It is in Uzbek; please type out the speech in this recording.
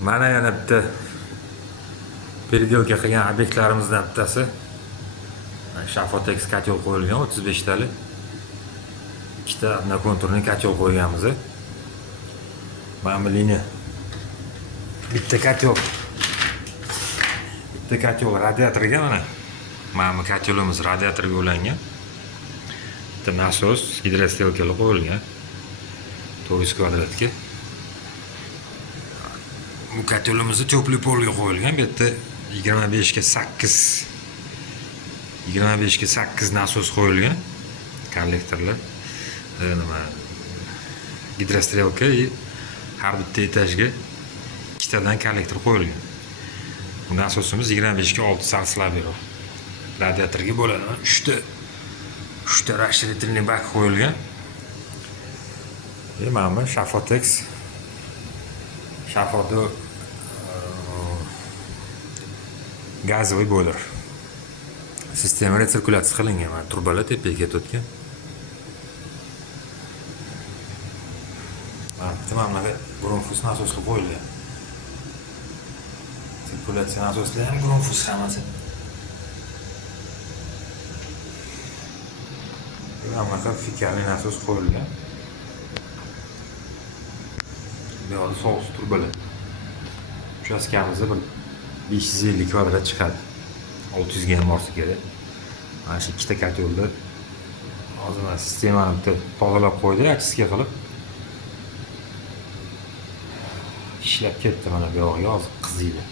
Mana yana bitta переделка qilgan obyektlarimizdan bittasi. Shafotex kotel qo'yilgan 35 talik. Ikkita konturli kotel qo'yganmiz. Mana bu liniya. Bitta kotel radiatorga mana bu kotelimiz radiatorga ulangan. Bitta nasos gidrostelkalar qo'yilgan. 900 kvadratga. Bu kotelimizni teplый polga qo'yilgan. Bu yerda 25 ga 8 nasos qo'yilgan. Kollektorlar. Nima gidrostrelka har bitta etajga ikkitadan kollektor qo'yilgan. Bu nasosimiz 25 ga 6 sarflab beradi. Radiatorga bo'ladi. 3 ta расширительный bak qo'yilgan. Mana bu Shafotex shafoda gazli boiler. Sistema resirkulyatsiya qilingan, mana turbalar tepaga ketayotgan. Mana bunaqa Grundfos nasoslar qo'yilgan. Sirkulyatsiya nasoslar ham Grundfos hammasi. Mana bunaqa fikali nasos qo'yilgan. Bu yerda sovuq turbalar. Uchastkamizni bir 550 kvadrat chiqadi. 600 ga ham borsa kerak. Mana shu ikkita kotelda hozir mana sistemani bitta tozalab qo'ydi, achisiga qilib. Ishlab ketdi mana bu yog'i hozir qiziydi.